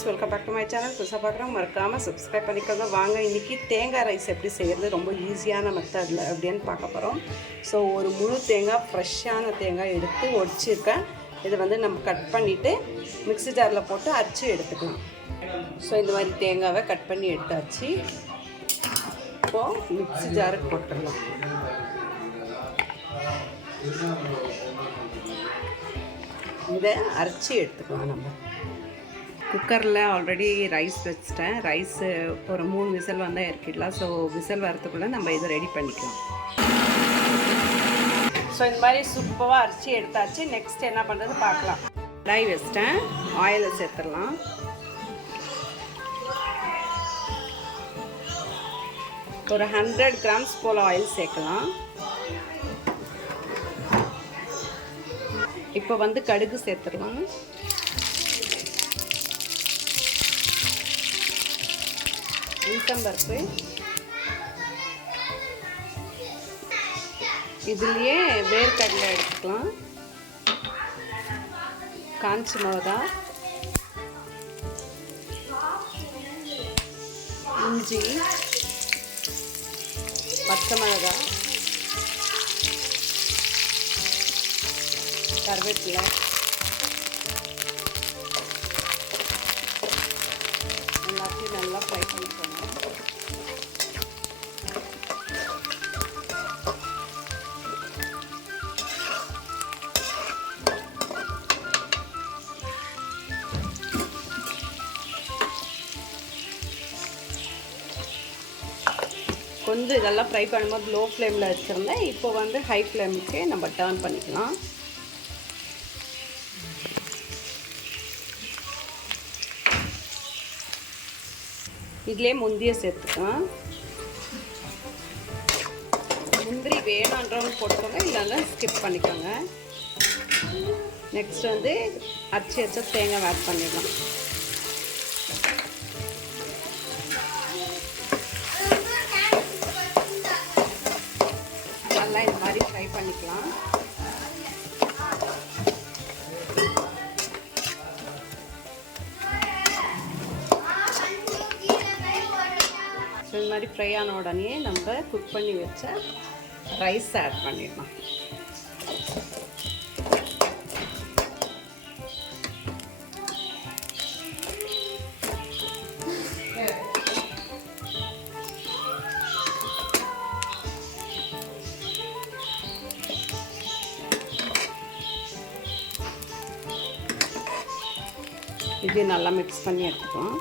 Friends, welcome back to my channel. புதுசாக பார்க்குறோம், மறக்காமல் சப்ஸ்கிரைப் பண்ணிக்கோங்க. வாங்க இன்றைக்கி தேங்காய் ரைஸ் எப்படி செய்கிறது ரொம்ப ஈஸியான மெத்தடில் அப்படின்னு பார்க்க போகிறோம். ஸோ ஒரு முழு தேங்காய், ஃப்ரெஷ்ஷான தேங்காய் எடுத்து ஒடிச்சிருக்கேன். இதை வந்து நம்ம கட் பண்ணிவிட்டு மிக்ஸி ஜாரில் போட்டு அரைச்சி எடுத்துக்கலாம். ஸோ இந்த மாதிரி தேங்காவை கட் பண்ணி எடுத்தாச்சு. இப்போது மிக்ஸி ஜாருக்கு போட்டுடலாம். இதை அரைச்சி எடுத்துக்கலாம். நம்ம குக்கரில் ஆல்ரெடி ரைஸ் வச்சிட்டேன். ரைஸு ஒரு 3 விசில் வந்தால் இறக்கிடலாம். ஸோ விசில் வரத்துக்குள்ளே நம்ம இதை ரெடி பண்ணிக்கலாம். ஸோ இந்த மாதிரி சூப்பராக அரைச்சி எடுத்தாச்சு. நெக்ஸ்ட் என்ன பண்ணுறது பார்க்கலாம். கடாய் வச்சிட்டேன், ஆயிலை சேர்த்துடலாம். ஒரு 100 கிராம்ஸ் போல் ஆயில் சேர்க்கலாம். இப்போ வந்து கடுகு சேர்த்துடலாம். உளுத்தம்பருப்பு, இதுலேயே வேர்க்கடலை எடுத்துக்கலாம். காஞ்ச மிளகா, இஞ்சி, பச்சை மிளகா, கருவேப்பிலை, எல்லாத்தையும் நல்லா ஃப்ரை பண்ணிக்கணும். கொஞ்சம் இதெல்லாம் ஃப்ரை பண்ணும்போது லோ ஃப்ளேமில் வச்சுருந்தேன். இப்போ வந்து ஹை ஃப்ளேமுக்கே நம்ம டர்ன் பண்ணிக்கலாம். இதிலே முந்தியை சேர்த்துக்கலாம். முந்திரி வேணுன்றவங்க போட்டுக்கோங்க, இல்லைன்னா ஸ்கிப் பண்ணிக்கோங்க. நெக்ஸ்ட் வந்து அரைச்சி வச்ச தேங்காய் ஆட் பண்ணிடலாம். நல்லா இந்த மாதிரி ஃப்ரை பண்ணிக்கலாம். ஸோ இந்த மாதிரி ஃப்ரை ஆன உடனே நம்ம குக் பண்ணி வச்ச ரைஸ் ஆட் பண்ணிடலாம். இது நல்லா மிக்ஸ் பண்ணி எடுத்துக்கலாம்.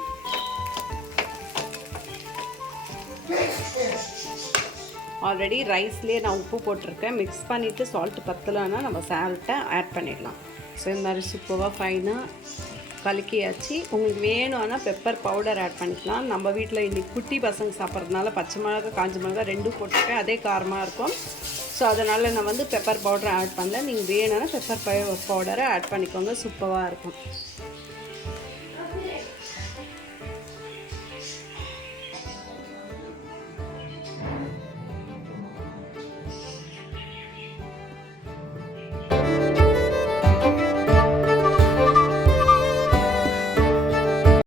ஆல்ரெடி ரைஸ்லேயே நான் உப்பு போட்டிருக்கேன். மிக்ஸ் பண்ணிவிட்டு சால்ட்டு பத்தலைன்னா நம்ம சால்ட்டை ஆட் பண்ணிடலாம். ஸோ இந்த மாதிரி சூப்பராக ஃபைனாக கலக்கியாச்சு. உங்களுக்கு வேணும்னா பெப்பர் பவுடர் ஆட் பண்ணிக்கலாம். நம்ம வீட்டில் இன்றைக்கி குட்டி பசங்க சாப்பிட்றதுனால பச்சை மிளகா, காஞ்ச மிளகா 2 போட்டிருக்கேன். அதே காரமாக இருக்கும். ஸோ அதனால் நான் வந்து பெப்பர் பவுடரை ஆட் பண்ணல. நீங்கள் வேணும்னா பெப்பர் பவுடரை ஆட் பண்ணிக்கோங்க, சூப்பராக இருக்கும்.